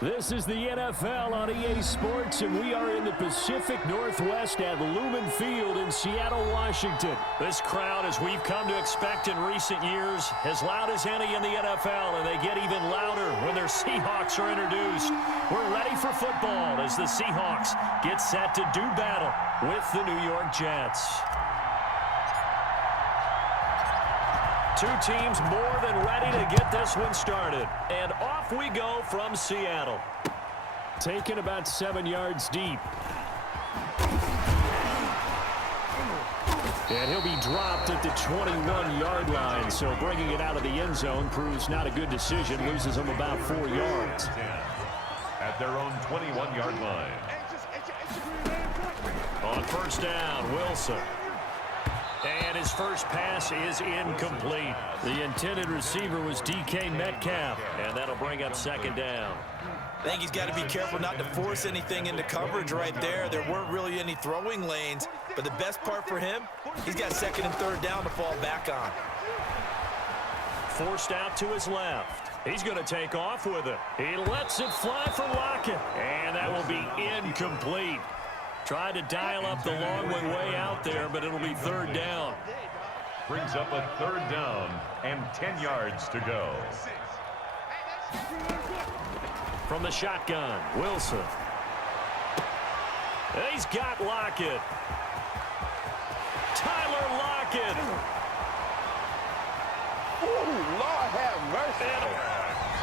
This is the NFL on EA Sports, and we are in the Pacific Northwest at Lumen Field in Seattle, Washington. This crowd, as we've come to expect in recent years, as loud as any in the NFL, and they get even louder when their Seahawks are introduced. We're ready for football as the Seahawks get set to do battle with the New York Jets. Two teams more than ready to get this one started. And off we go from Seattle. Taken about 7 yards deep. And he'll be dropped at the 21-yard line. So bringing it out of the end zone proves not a good decision. Loses him about 4 yards. At their own 21-yard line. On first down, Wilson. And his first pass is incomplete. The intended receiver was DK Metcalf, and that'll bring up second down. I think he's got to be careful not to force anything into coverage right there. There weren't really any throwing lanes, but the best part for him, he's got second and third down to fall back on. Forced out to his left. He's going to take off with it. He lets it fly for Lockett, and that will be incomplete. Tried to dial up the long way out there, but it'll be third down. Brings up a third down and 10 yards to go. From the shotgun, Wilson. He's got Lockett. Tyler Lockett. Ooh, Lord have mercy.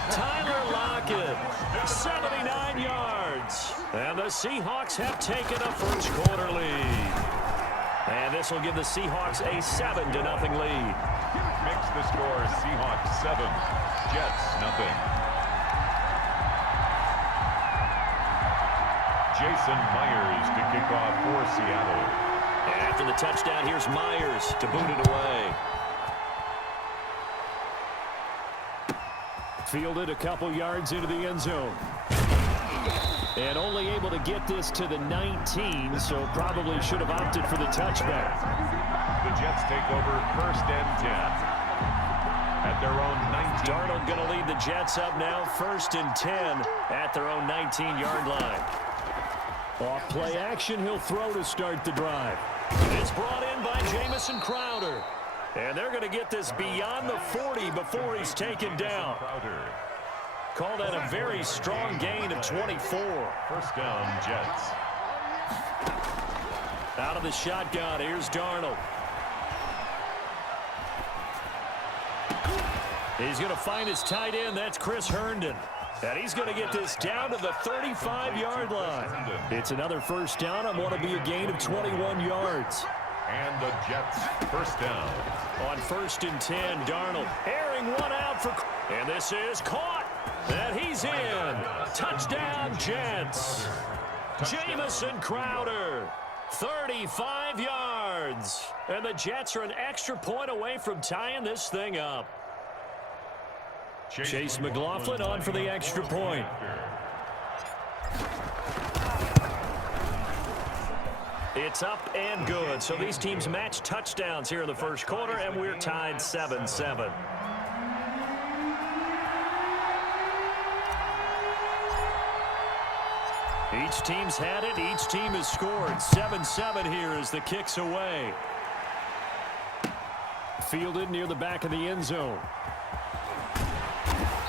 Tyler Lockett, 79 yards. And the Seahawks have taken a first quarter lead. And this will give the Seahawks a 7-0 lead. Makes the score Seahawks 7, Jets 0. Jason Myers to kick off for Seattle. And after the touchdown, here's Myers to boot it away. Fielded a couple yards into the end zone. And only able to get this to the 19, so probably should have opted for the touchback. The Jets take over first and 10. At their own 19. Darnold going to lead the Jets up now, first and 10 at their own 19-yard line. Off play action, he'll throw to start the drive. It's brought in by Jamison Crowder. And they're going to get this beyond the 40 before he's taken down. Call that a very strong gain of 24. First down, Jets. Out of the shotgun, here's Darnold. He's going to find his tight end, that's Chris Herndon. And he's going to get this down to the 35-yard line. It's another first down on what will be a gain of 21 yards. And the Jets first down. On first and 10, Darnold airing one out for... And this is caught. And he's in. Touchdown, Jets. Jamison Crowder, 35 yards. And the Jets are an extra point away from tying this thing up. Chase McLaughlin on for the extra point. It's up and good. So these teams match touchdowns here in the first quarter, and we're tied 7-7. Each team's had it. Each team has scored. 7-7 here as the kick's away. Fielded near the back of the end zone.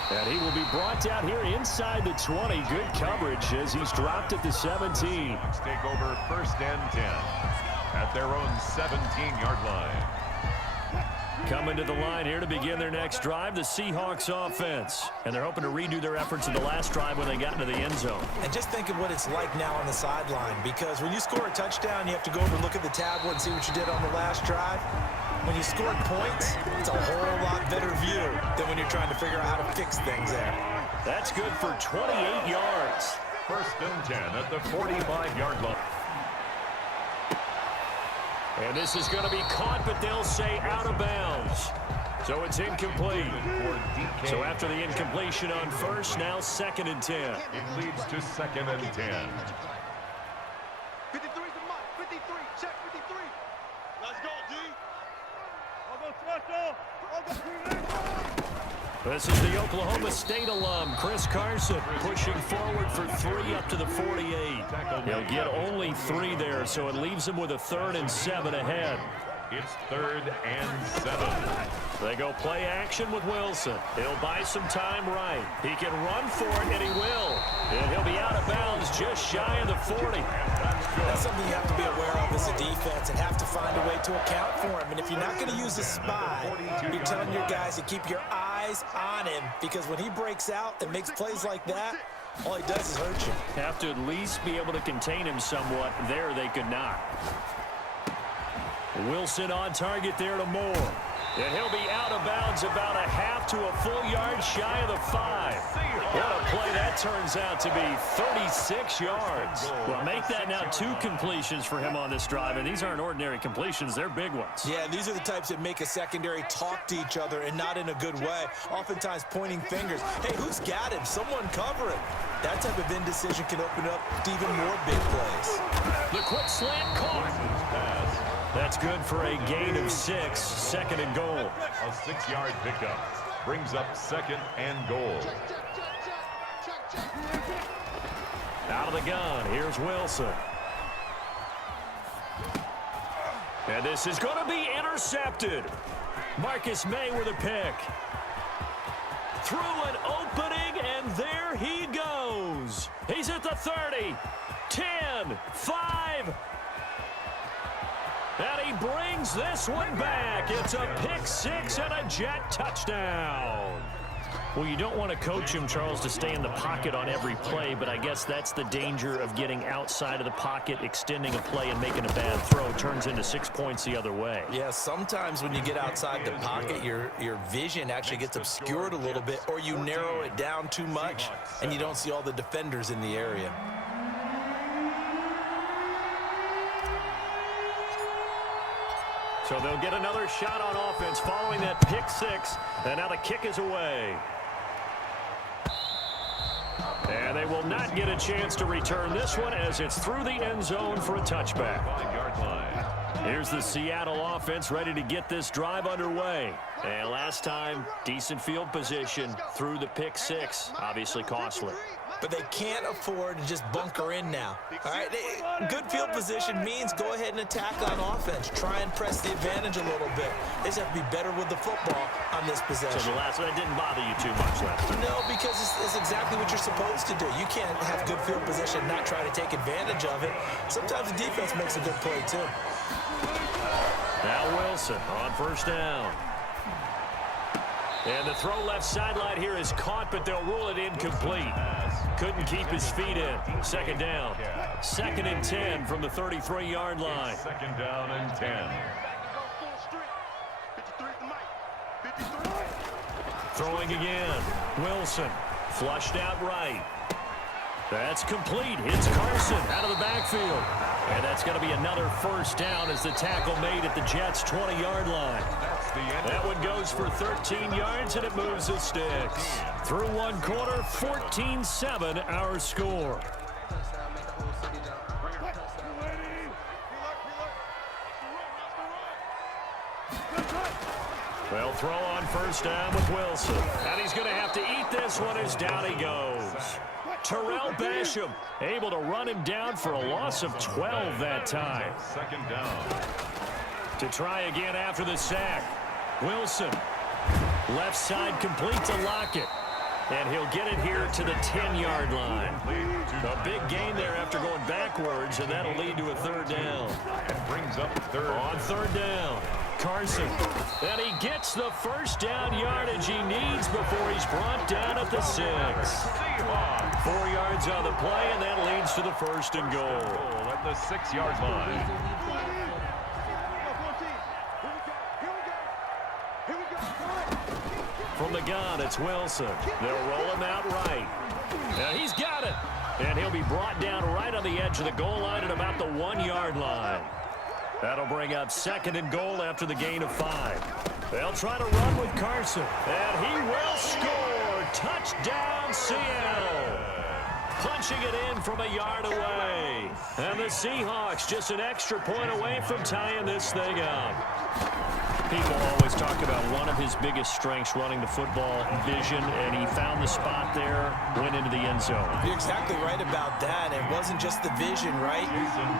And he will be brought down here inside the 20. Good coverage as he's dropped at the 17. Let's take over first and 10 at their own 17-yard line. Coming to the line here to begin their next drive, the Seahawks offense. And they're hoping to redo their efforts of the last drive when they got into the end zone. And just think of what it's like now on the sideline, because when you score a touchdown, you have to go over and look at the tablet and see what you did on the last drive. When you scored points, it's a whole lot better view than when you're trying to figure out how to fix things there. That's good for 28 yards. First and 10 at the 45-yard line. And this is going to be caught, but they'll say out of bounds. So it's incomplete. So after the incompletion on first, now second and 10. It leads to second and 10. 53 to Mike. 53. Check 53. Let's go, D. This is the Oklahoma State alum, Chris Carson, pushing forward for 3 up to the 48. He'll get only 3 there, so it leaves him with a 3rd and 7 ahead. It's 3rd and 7. They go play action with Wilson. He'll buy some time right. He can run for it, and he will. And he'll be out of bounds just shy of the 40. That's something you have to be aware of as a defense and have to find a way to account for him. And if you're not going to use a spy, you're telling your guys to keep your eyes on him, because when he breaks out and makes plays like that, all he does is hurt you. Have to at least be able to contain him somewhat. There they could not. Wilson on target there to Moore. And he'll be out of bounds about a half to a full yard shy of the 5. What a play that turns out to be, 36 yards. Well, make that now 2 completions for him on this drive, and these aren't ordinary completions. They're big ones. Yeah, these are the types that make a secondary talk to each other, and not in a good way. Oftentimes pointing fingers. Hey, who's got him? Someone cover him. That type of indecision can open up to even more big plays. The quick slant caught. That's good for a gain of 6, 2nd and goal. A 6-yard pickup brings up 2nd and goal. Out of the gun, here's Wilson. And this is going to be intercepted. Marcus May with a pick. Through an opening, and there he goes. He's at the 30, 10, 5. And he brings this one back. It's a pick 6 and a Jet touchdown. Well, you don't want to coach him, Charles, to stay in the pocket on every play, but I guess that's the danger of getting outside of the pocket, extending a play, and making a bad throw. Turns into 6 points the other way. Yeah, sometimes when you get outside the pocket, your vision actually gets obscured a little bit, or you narrow it down too much, and you don't see all the defenders in the area. So they'll get another shot on offense following that pick 6, and now the kick is away. And they will not get a chance to return this one as it's through the end zone for a touchback. 5-yard line. Here's the Seattle offense ready to get this drive underway. And last time, decent field position through the pick 6, obviously costly. But they can't afford to just bunker in now. All right, good field position means go ahead and attack on offense. Try and press the advantage a little bit. They just have to be better with the football on this possession. So the last one didn't bother you too much last time? No, because it's exactly what you're supposed to do. You can't have good field position and not try to take advantage of it. Sometimes the defense makes a good play too. Now Wilson on 1st down. And the throw left sideline here is caught, but they'll rule it incomplete. Couldn't keep his feet in. 2nd down. 2nd and 10 from the 33-yard line. 2nd down and 10. Throwing again. Wilson flushed out right. That's complete. Hits Carson out of the backfield. And that's going to be another 1st down as the tackle made at the Jets' 20-yard line. That one goes for 13 yards, and it moves the sticks. Through one quarter, 14-7 our score. They'll throw on 1st down with Wilson. And he's going to have to eat this one as down he goes. Terrell Basham able to run him down for a loss of 12 that time. 2nd down. To try again after the sack. Wilson. Left side complete to Lockett. And he'll get it here to the 10-yard line. A big gain there after going backwards, and that'll lead to a 3rd down. And brings up 3rd. On 3rd down, Carson. And he gets the 1st down yardage he needs before he's brought down at the 6. 4 yards on the play, and that leads to the 1st and goal. At the 6-yard line. From the gun, it's Wilson. They'll roll him out right. Now he's got it. And he'll be brought down right on the edge of the goal line at about the 1-yard line. That'll bring up 2nd and goal after the gain of 5. They'll try to run with Carson. And he will score. Touchdown, Seattle. punching it in from a yard away. And the Seahawks just an extra point away from tying this thing up. People always talk about one of his biggest strengths running the football, vision, and he found the spot there, went into the end zone. You're exactly right about that. It wasn't just the vision, right?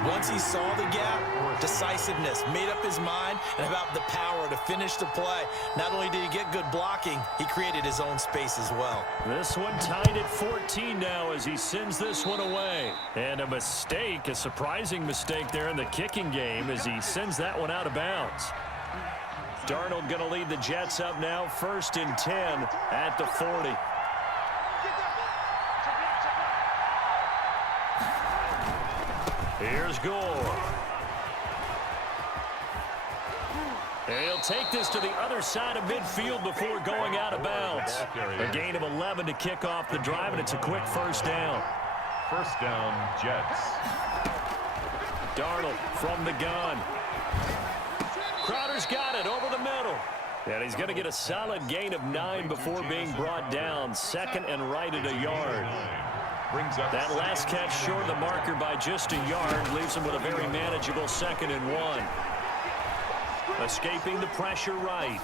Once he saw the gap, decisiveness, made up his mind, and about the power to finish the play. Not only did he get good blocking, he created his own space as well. This one tied at 14 now as he sends this one away. And a mistake, a surprising mistake there in the kicking game as he sends that one out of bounds. Darnold going to lead the Jets up now, 1st and 10 at the 40. Here's Gore. And he'll take this to the other side of midfield before going out of bounds. A gain of 11 to kick off the drive, and it's a quick first down. First down, Jets. Darnold from the gun. Crowder's got it over the middle. And he's going to get a solid gain of 9 before being brought down. 2nd and right at a yard. That last catch short of the marker by just a yard leaves him with a very manageable 2nd and 1. Escaping the pressure right.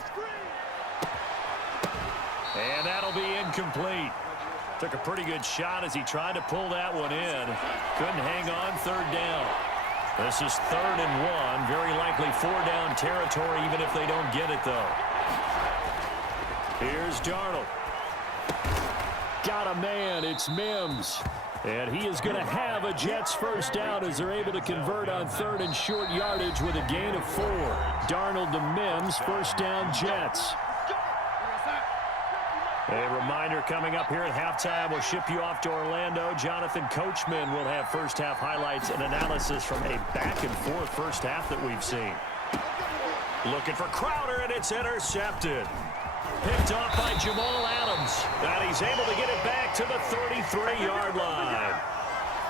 And that'll be incomplete. Took a pretty good shot as he tried to pull that one in. Couldn't hang on 3rd down. This is 3rd and 1. Very likely 4-down territory even if they don't get it, though. Here's Darnold. Got a man. It's Mims. And he is going to have a Jets first down as they're able to convert on 3rd and short yardage with a gain of 4. Darnold to Mims. First down, Jets. A reminder coming up here at halftime. We'll ship you off to Orlando. Jonathan Coachman will have first-half highlights and analysis from a back-and-forth first half that we've seen. Looking for Crowder, and it's intercepted. Picked off by Jamal Adams. And he's able to get it back to the 33-yard line.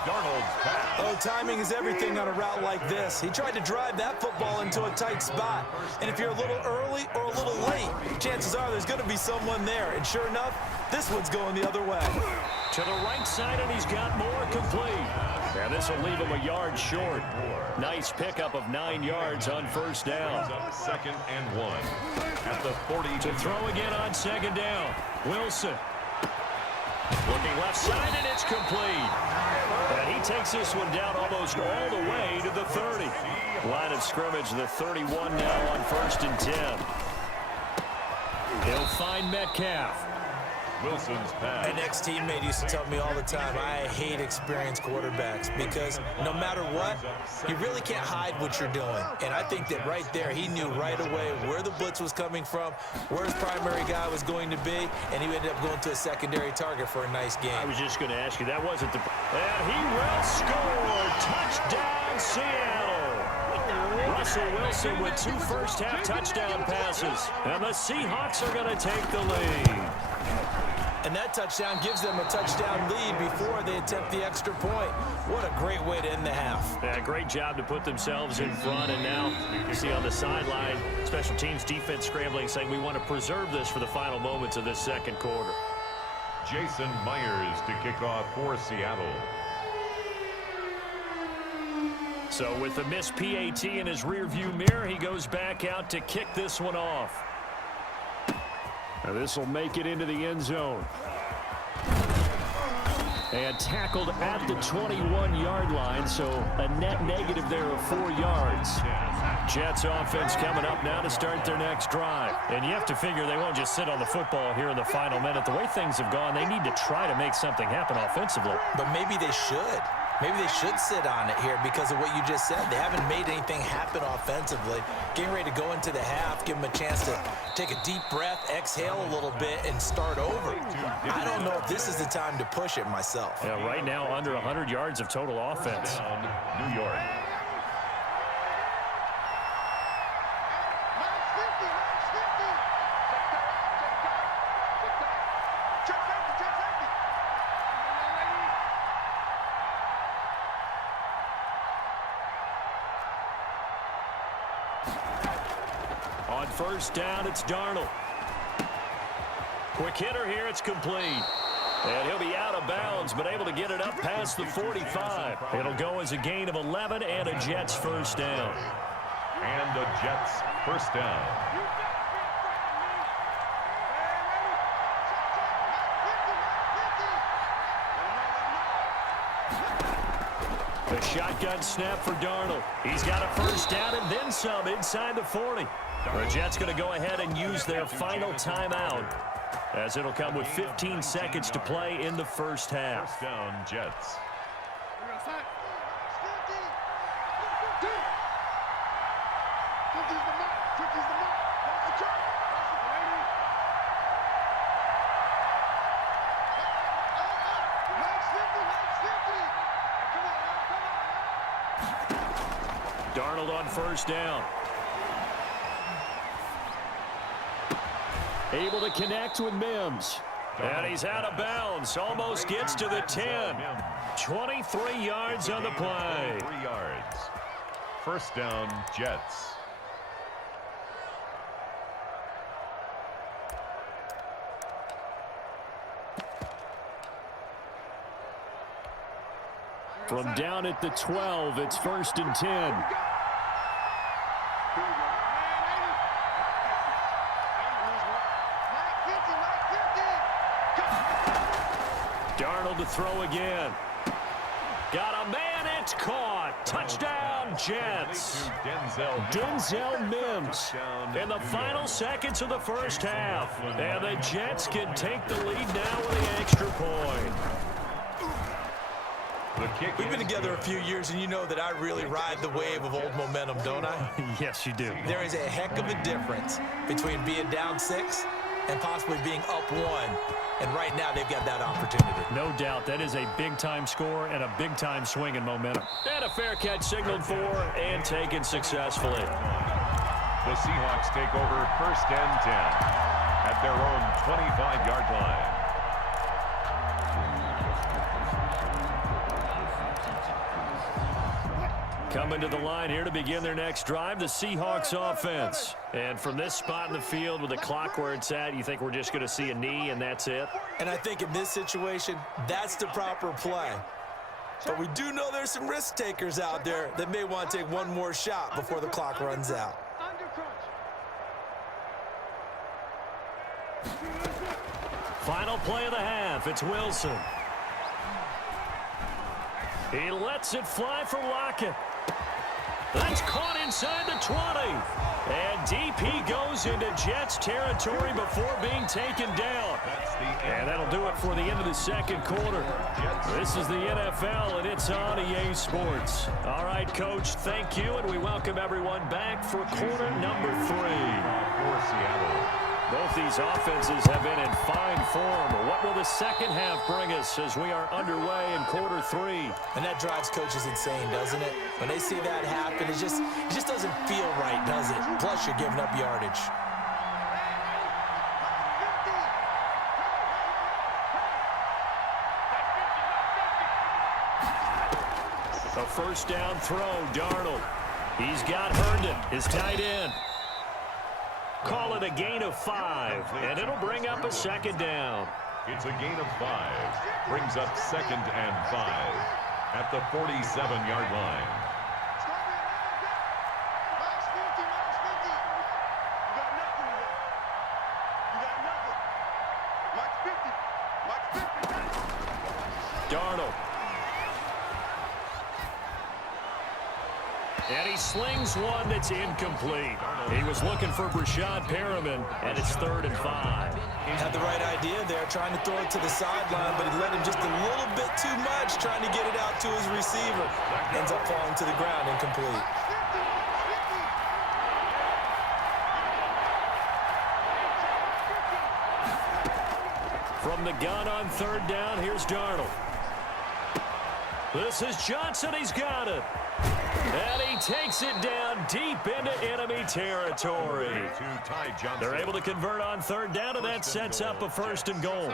Darnold's pass. Oh, timing is everything on a route like this. He tried to drive that football into a tight spot. And if you're a little early or a little late, chances are there's going to be someone there. And sure enough, this one's going the other way. To the right side, and he's got more complete. And this will leave him a yard short. Nice pickup of 9 yards on first down. 2nd and 1 at the 40. To throw again on 2nd down. Wilson. Looking left side, and it's complete. And he takes this one down almost all the way to the 30. Line of scrimmage, the 31 now on 1st and 10. He'll find Metcalf. Wilson's pass. An ex-teammate used to tell me all the time, I hate experienced quarterbacks because no matter what, you really can't hide what you're doing. And I think that right there, he knew right away where the blitz was coming from, where his primary guy was going to be, and he ended up going to a secondary target for a nice game. I was just going to ask you, that wasn't the... And he will score! Touchdown, Seattle! Russell Wilson with 2 first-half touchdown passes. And the Seahawks are going to take the lead. And that touchdown gives them a touchdown lead before they attempt the extra point. What a great way to end the half. Yeah, great job to put themselves in front. And now you see on the sideline, special teams defense scrambling, saying we want to preserve this for the final moments of this 2nd quarter. Jason Myers to kick off for Seattle. So with the missed PAT in his rearview mirror, he goes back out to kick this one off. Now this will make it into the end zone. And tackled at the 21-yard line, so a net negative there of 4 yards. Jets offense coming up now to start their next drive. And you have to figure they won't just sit on the football here in the final minute. The way things have gone, they need to try to make something happen offensively. But maybe they should. Maybe they should sit on it here because of what you just said. They haven't made anything happen offensively. Getting ready to go into the half, give them a chance to take a deep breath, exhale a little bit, and start over. I don't know if this is the time to push it myself. Yeah, right now under 100 yards of total offense. New York. On first down, it's Darnold. Quick hitter here, it's complete. And he'll be out of bounds, but able to get it up past the 45. It'll go as a gain of 11 and a Jets first down. And the Jets first down. The shotgun snap for Darnold. He's got a first down and then some inside the 40. The Jets going to go ahead and use their final timeout, as it'll come with 15 seconds to play in the first half. First down, Jets. Darnold on first down. Able to connect with Mims. And he's out of bounds. Almost gets to the 10. 23 yards on the play. 3 yards. First down, Jets. From down at the 12, it's first and 10. Darnold to throw again. Got a man, it's caught. Touchdown, Jets. Denzel Mims in the final seconds of the first half. And the Jets can take the lead now with the extra point. We've been together a few years, and you know that I really ride the wave of old momentum, don't I? Yes, you do. There is a heck of a difference between being down 6 and possibly being up 1. And right now, they've got that opportunity. No doubt. That is a big-time score and a big-time swing in momentum. And a fair catch signaled for and taken successfully. The Seahawks take over first and 10 at their own 25-yard line. Coming to the line here to begin their next drive, the Seahawks offense. And from this spot in the field with the clock where it's at, you think we're just going to see a knee and that's it? And I think in this situation, that's the proper play. But we do know there's some risk takers out there that may want to take one more shot before the clock runs out. Final play of the half, it's Wilson. He lets it fly for Lockett. That's caught inside the 20. And DP goes into Jets territory before being taken down. And that'll do it for the end of the second quarter. This is the NFL, and it's on EA Sports. All right, Coach, thank you, and we welcome everyone back for quarter number 3. For Seattle. Both these offenses have been in fine form. What will the second half bring us as we are underway in quarter 3? And that drives coaches insane, doesn't it? When they see that happen, it just doesn't feel right, does it? Plus, you're giving up yardage. A first down throw, Darnold. He's got Herndon, his tight end. Call it a gain of 5, and it'll bring up a second down. It's a gain of 5. Brings up second and 5 at the 47-yard line. Darnold. And he slings one that's incomplete. He was looking for Brashad Perriman, and it's 3rd and 5. Had the right idea there, trying to throw it to the sideline, but he let him just a little bit too much, trying to get it out to his receiver. Ends up falling to the ground, incomplete. From the gun on 3rd down, here's Darnold. This is Johnson, he's got it. And he takes it down deep into enemy territory. They're able to convert on 3rd down, and that sets up a 1st and goal.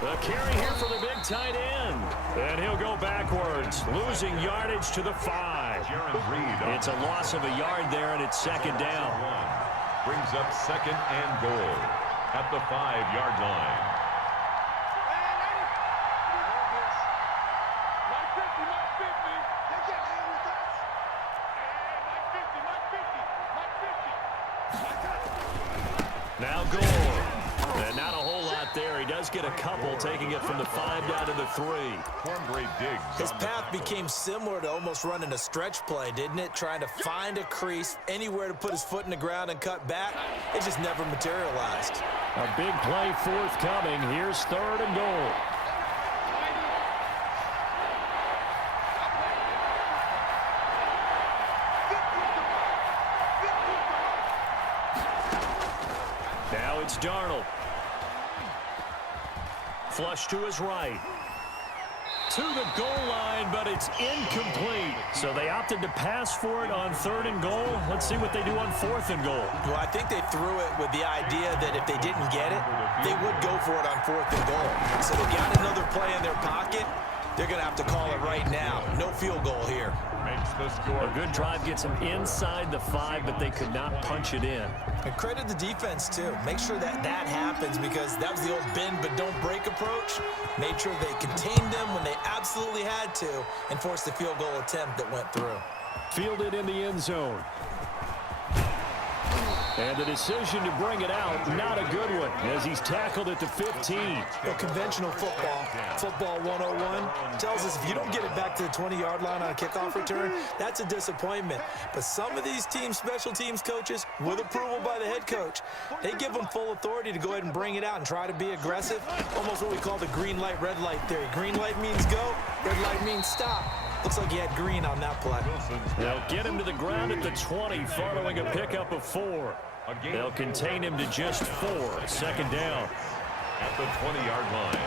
The carry here for the big tight end. And he'll go backwards, losing yardage to the 5. It's a loss of a yard there, and it's 2nd down. brings up 2nd and goal at the 5-yard line. Now goal. And not a whole lot there. He does get a couple, taking it from the 5 down to the 3. Cornbread digs. His path became similar to almost running a stretch play, didn't it? Trying to find a crease, anywhere to put his foot in the ground and cut back. It just never materialized. A big play forthcoming. Here's 3rd and goal. Now it's Darnold. Flush to his right. To the goal line, but it's incomplete. So they opted to pass for it on 3rd and goal. Let's see what they do on 4th and goal. Well, I think they threw it with the idea that if they didn't get it, they would go for it on 4th and goal. So they got another play in their pocket. They're going to have to call it right now. No field goal here. Makes the score. A good drive gets them inside the 5, but they could not punch it in. And credit the defense, too. Make sure that happens, because that was the old bend but don't break approach. Made sure they contained them when they absolutely had to and forced the field goal attempt that went through. Fielded in the end zone. And the decision to bring it out, not a good one, as he's tackled at the 15. Well, conventional football 101, tells us if you don't get it back to the 20-yard line on a kickoff return, that's a disappointment. But some of these special teams coaches, with approval by the head coach, they give them full authority to go ahead and bring it out and try to be aggressive. Almost what we call the green light, red light theory. Green light means go, red light means stop. Looks like he had green on that play. They'll get him to the ground at the 20 following a pickup of 4. They'll contain him to just 4. 2nd down. At the 20-yard line.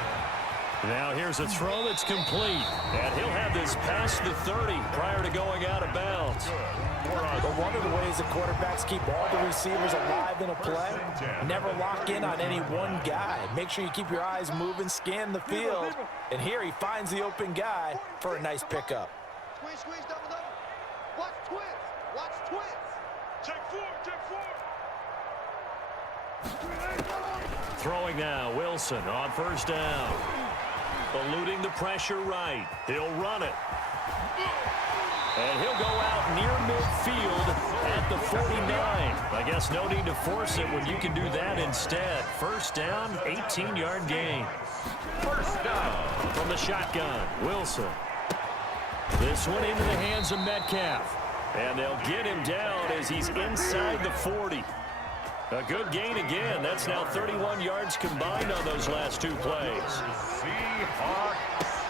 Now here's a throw that's complete. And he'll have this past the 30 prior to going out of bounds. But one of the ways the quarterbacks keep all the receivers alive in a play, never lock in on any one guy. Make sure you keep your eyes moving, scan the field. And here he finds the open guy for a nice pickup. Squeeze, double. Watch twins. Watch twins. Check 4. Throwing now, Wilson on 1st down. Eluding the pressure right. He'll run it. And he'll go out near midfield at the 49. I guess no need to force it when you can do that instead. 1st down, 18-yard gain. 1st down. From the shotgun, Wilson. This one into the hands of Metcalf. And they'll get him down as he's inside the 40. A good gain again. That's now 31 yards combined on those last 2 plays. Seahawks.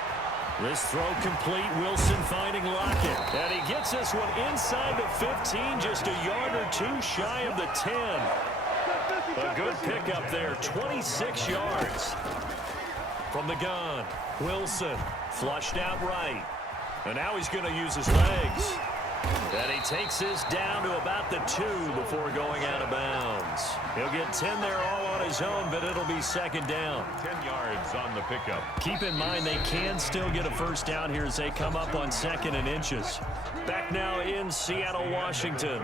This throw complete. Wilson finding Lockett. And he gets this one inside the 15, just a yard or 2 shy of the 10. A good pickup there, 26 yards. From the gun, Wilson flushed out right. And now he's going to use his legs. And he takes this down to about the 2 before going out of bounds. He'll get 10 there all on his own, but it'll be 2nd down. 10 yards on the pickup. Keep in mind they can still get a 1st down here as they come up on 2nd and inches. Back now in Seattle, Washington.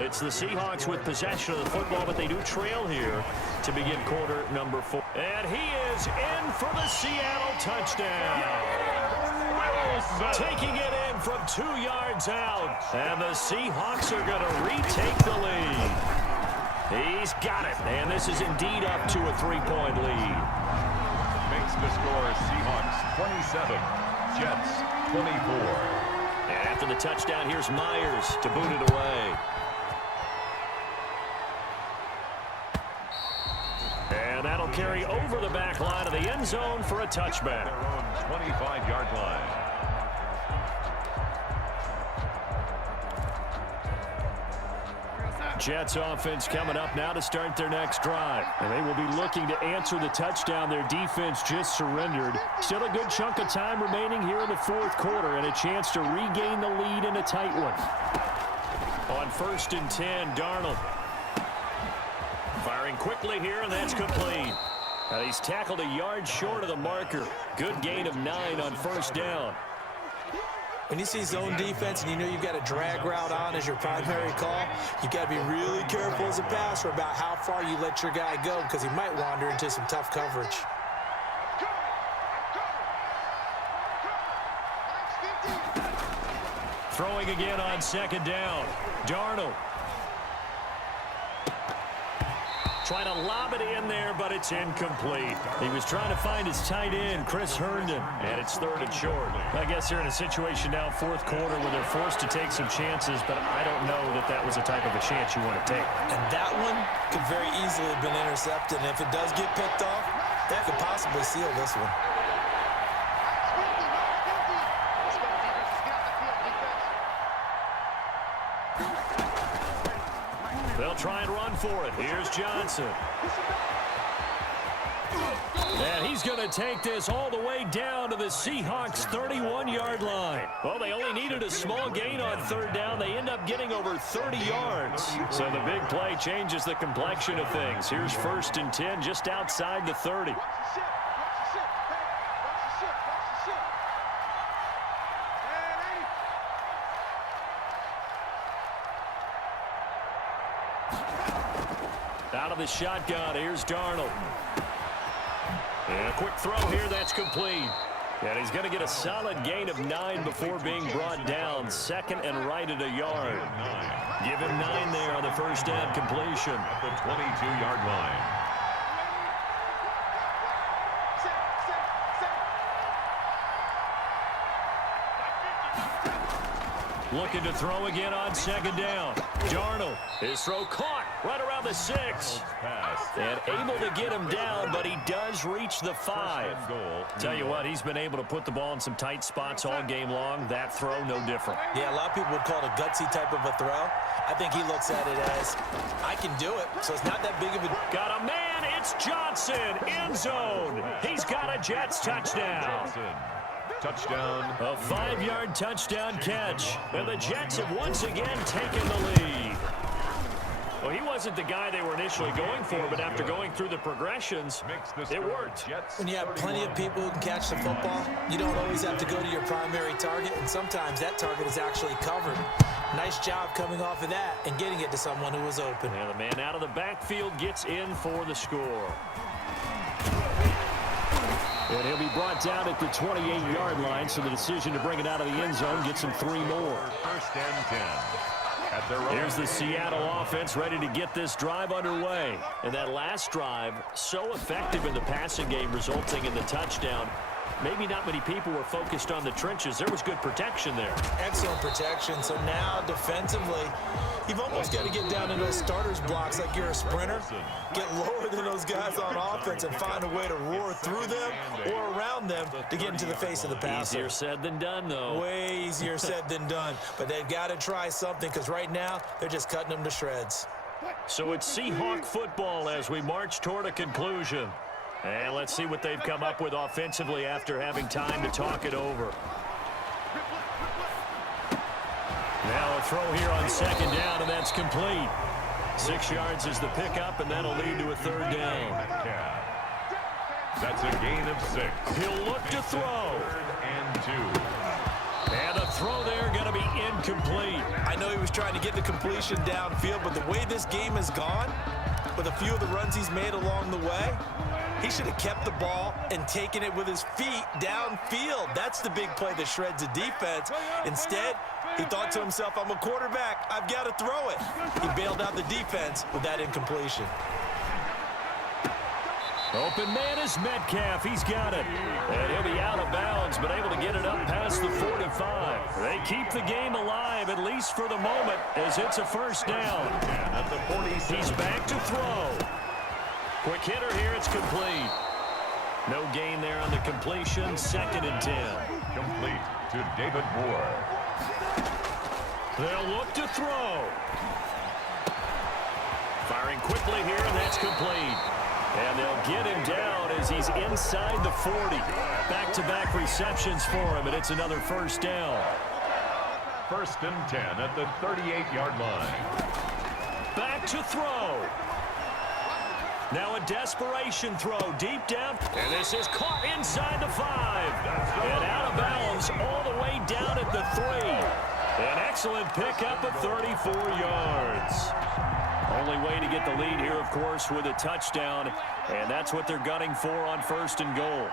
It's the Seahawks with possession of the football, but they do trail here to begin quarter number 4. And he is in for the Seattle touchdown. Taking it in from 2 yards out. And the Seahawks are going to retake the lead. He's got it. And this is indeed up to a 3-point lead. Makes the score Seahawks 27, Jets 24. And after the touchdown, here's Myers to boot it away. And that'll carry over the back line of the end zone for a touchback. Their own 25-yard line. Jets offense coming up now to start their next drive. And they will be looking to answer the touchdown their defense just surrendered. Still a good chunk of time remaining here in the 4th quarter and a chance to regain the lead in a tight one. On 1st and 10, Darnold. Firing quickly here, and that's complete. And he's tackled a yard short of the marker. Good gain of 9 on 1st down. When you see zone defense and you know you've got a drag route on as your primary call, you've got to be really careful as a passer about how far you let your guy go because he might wander into some tough coverage. Throwing again on second down. Darnold. Trying to lob it in there, but it's incomplete. He was trying to find his tight end, Chris Herndon, and it's 3rd and short. I guess they're in a situation now, 4th quarter, where they're forced to take some chances, but I don't know that that was the type of a chance you want to take. And that one could very easily have been intercepted, and if it does get picked off, that could possibly seal this one. They'll try and run for it. Here's Johnson. And he's going to take this all the way down to the Seahawks' 31-yard line. Well, they only needed a small gain on 3rd down. They end up getting over 30 yards. So the big play changes the complexion of things. Here's 1st and 10 just outside the 30. Out of the shotgun, here's Darnold. And a quick throw here, that's complete. And he's going to get a solid gain of 9 before being brought down. 2nd and right at a yard. Give him 9 there on the first down completion. At the 22-yard line. Looking to throw again on 2nd down. Darnold, his throw caught right around the 6. And able to get him down, but he does reach the 5. Tell you what, he's been able to put the ball in some tight spots all game long. That throw, no different. Yeah, a lot of people would call it a gutsy type of a throw. I think he looks at it as, I can do it, so it's not that big of a... Got a man, it's Johnson, end zone. He's got a Jets touchdown. Touchdown. A 5-yard touchdown catch. And the Jets have once again taken the lead. Well, he wasn't the guy they were initially going for, but after going through the progressions, it worked. When you have plenty of people who can catch the football, you don't always have to go to your primary target, and sometimes that target is actually covered. Nice job coming off of that and getting it to someone who was open. And the man out of the backfield gets in for the score. And he'll be brought down at the 28-yard line, so the decision to bring it out of the end zone gets him 3 more. 1st and 10. At their own. Here's the Seattle offense ready to get this drive underway. And that last drive, so effective in the passing game, resulting in the touchdown. Maybe not many people were focused on the trenches. There was good protection there. Excellent protection. So now defensively, you've almost got to get down in those starters blocks like you're a sprinter. Get lower than those guys on offense and find a way to roar through them or around them to get into the face of the passer. Easier said than done, though. Way easier said than done. But they've got to try something because right now they're just cutting them to shreds. So it's Seahawk football as we march toward a conclusion. And let's see what they've come up with offensively after having time to talk it over. Now a throw here on 2nd down, and that's complete. 6 yards is the pickup, and that'll lead to a 3rd down. That's a gain of 6. He'll look to throw. 3rd and 2. And the throw there going to be incomplete. I know he was trying to get the completion downfield, but the way this game has gone, with a few of the runs he's made along the way, he should have kept the ball and taken it with his feet downfield. That's the big play that shreds a defense. Instead, he thought to himself, I'm a quarterback. I've got to throw it. He bailed out the defense with that incompletion. Open man is Metcalf. He's got it. And he'll be out of bounds, but able to get it up past the 45. They keep the game alive, at least for the moment, as it's a 1st down. And at the 47. He's back to throw. Quick hitter here, it's complete. No gain there on the completion, 2nd and 10. Complete to David Moore. They'll look to throw. Firing quickly here, and that's complete. And they'll get him down as he's inside the 40. Back-to-back receptions for him, and it's another 1st down. 1st and 10 at the 38-yard line. Back to throw. Now a desperation throw deep down. And this is caught inside the 5. And out of bounds all the way down at the 3. An excellent pickup of 34 yards. Only way to get the lead here, of course, with a touchdown. And that's what they're gunning for on 1st and goal.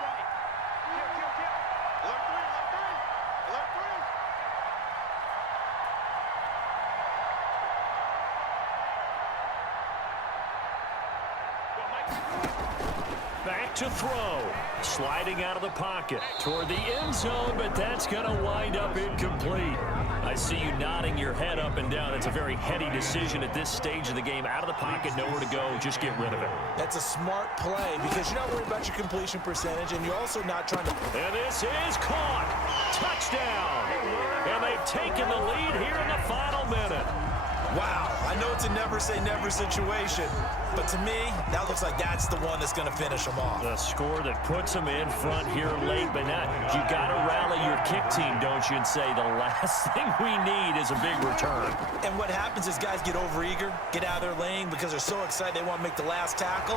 Back to throw. Sliding out of the pocket toward the end zone, but that's going to wind up incomplete. I see you nodding your head up and down. It's a very heady decision at this stage of the game. Out of the pocket, nowhere to go. Just get rid of it. That's a smart play because you're not worried about your completion percentage, and you're also not trying to... And this is caught. Touchdown. And they've taken the lead here in the final minute. Wow, I know it's a never-say-never situation, but to me, that looks like that's the one that's going to finish them off. The score that puts them in front here late, but now you got to rally your kick team, don't you, and say the last thing we need is a big return. And what happens is guys get overeager, get out of their lane because they're so excited they want to make the last tackle.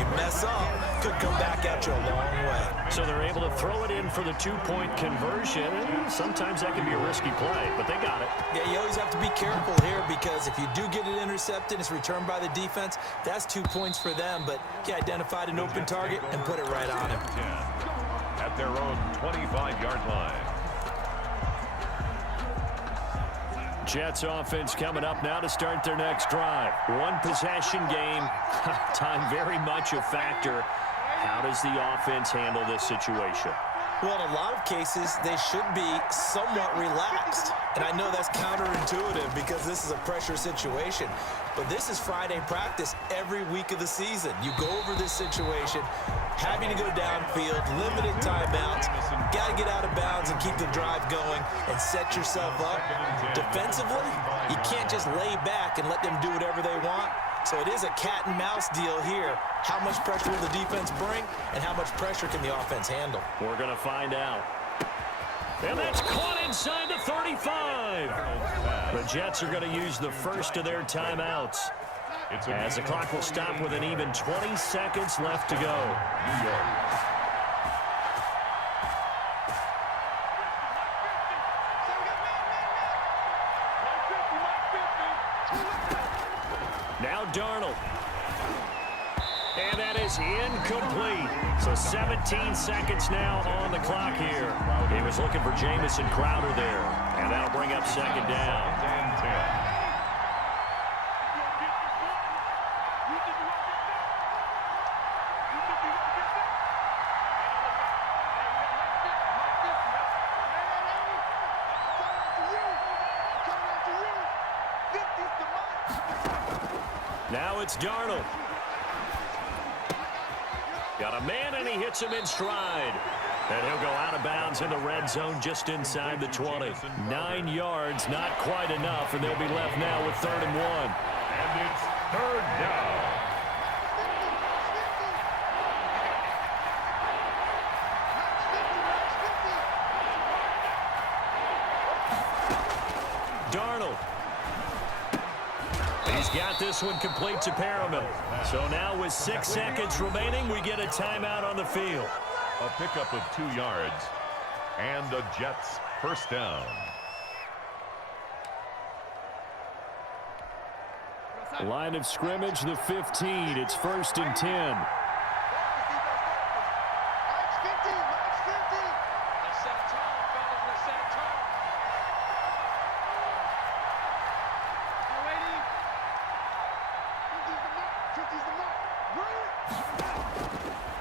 You mess up, could come back at you a long way. So they're able to throw it in for the 2-point conversion. Sometimes that can be a risky play, but they got it. Yeah, you always have to be careful here, because if you do get it intercepted, it's returned by the defense, that's 2 points for them, but he identified an open target and put it right on him. At their own 25-yard line. Jets offense coming up now to start their next drive. One possession game. Time very much a factor. How does the offense handle this situation? Well, in a lot of cases, they should be somewhat relaxed. And I know that's counterintuitive because this is a pressure situation. But this is Friday practice every week of the season. You go over this situation, having to go downfield, limited timeouts, got to get out of bounds and keep the drive going and set yourself up. Defensively, you can't just lay back and let them do whatever they want. So it is a cat and mouse deal here. How much pressure will the defense bring, and how much pressure can the offense handle? We're going to find out. And that's caught inside the 35. The Jets are going to use the first of their timeouts, as the clock will stop with an even 20 seconds left to go. Now Darnold. And that is incomplete. So 17 seconds now on the clock here. He was looking for Jamison Crowder there. And that'll bring up second down. Now it's Darnold. Got a man, and he hits him in stride. And he'll go out of bounds in the red zone just inside the 20. 9 yards, not quite enough, and they'll be left now with 3rd and 1. And it's 3rd down. Darnold. He's got this one complete to Perriman. So now with 6 seconds remaining, we get a timeout on the field. A pickup of 2 yards and the Jets first down. Line of scrimmage, the 15. It's 1st and 10.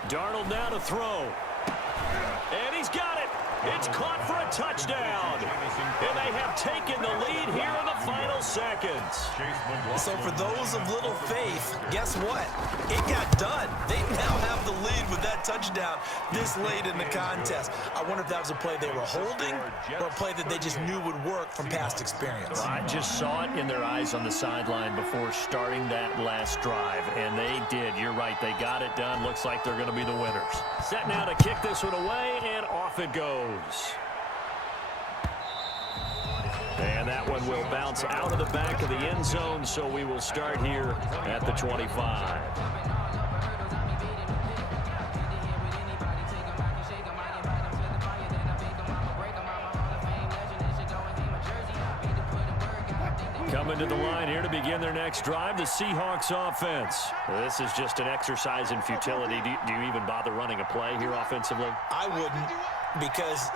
Darnold now to throw. And he's got it. It's caught for a touchdown. And they have taken the lead here in the final seconds. So for those of little faith, guess what? It got done. They now have the lead with that touchdown this late in the contest. I wonder if that was a play they were holding or a play that they just knew would work from past experience. I just saw it in their eyes on the sideline before starting that last drive, and they did. You're right. They got it done. Looks like they're going to be the winners. Set now to kick this one away, and off it goes. And that one will bounce out of the back of the end zone, so we will start here at the 25. Coming to the line here to begin their next drive, the Seahawks offense. This is just an exercise in futility. Do you even bother running a play here offensively? I wouldn't, because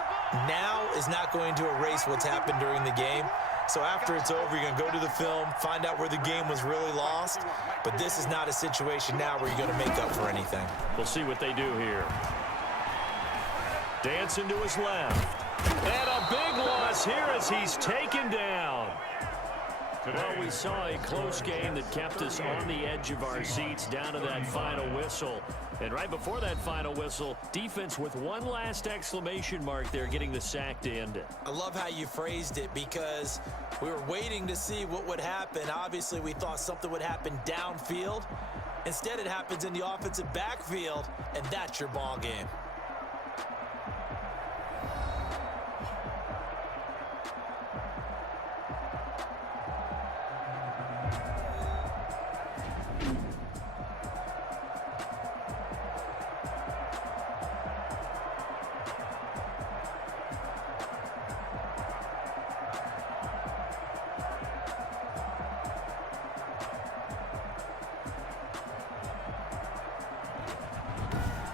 now is not going to erase what's happened during the game. So after it's over, you're going to go to the film, find out where the game was really lost. But this is not a situation now where you're going to make up for anything. We'll see what they do here. Dancing to his left. And a big loss here as he's taken down. Well, we saw a close game that kept us on the edge of our seats down to that final whistle. And right before that final whistle, defense with one last exclamation mark there, getting the sack to end it. I love how you phrased it, because we were waiting to see what would happen. Obviously, we thought something would happen downfield. Instead, it happens in the offensive backfield, and that's your ball game.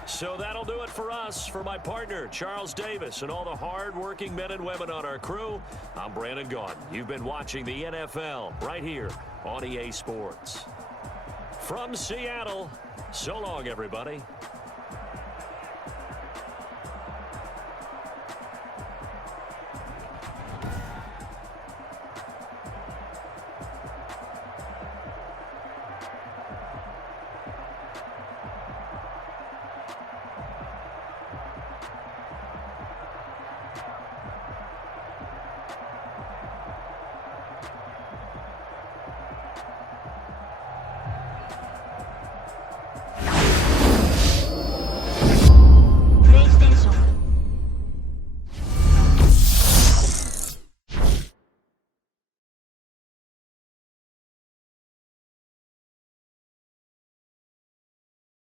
So that'll do it for us. For my partner, Charles Davis, and all the hard-working men and women on our crew, I'm Brandon Gaudin. You've been watching the NFL right here on EA Sports. From Seattle, so long, everybody.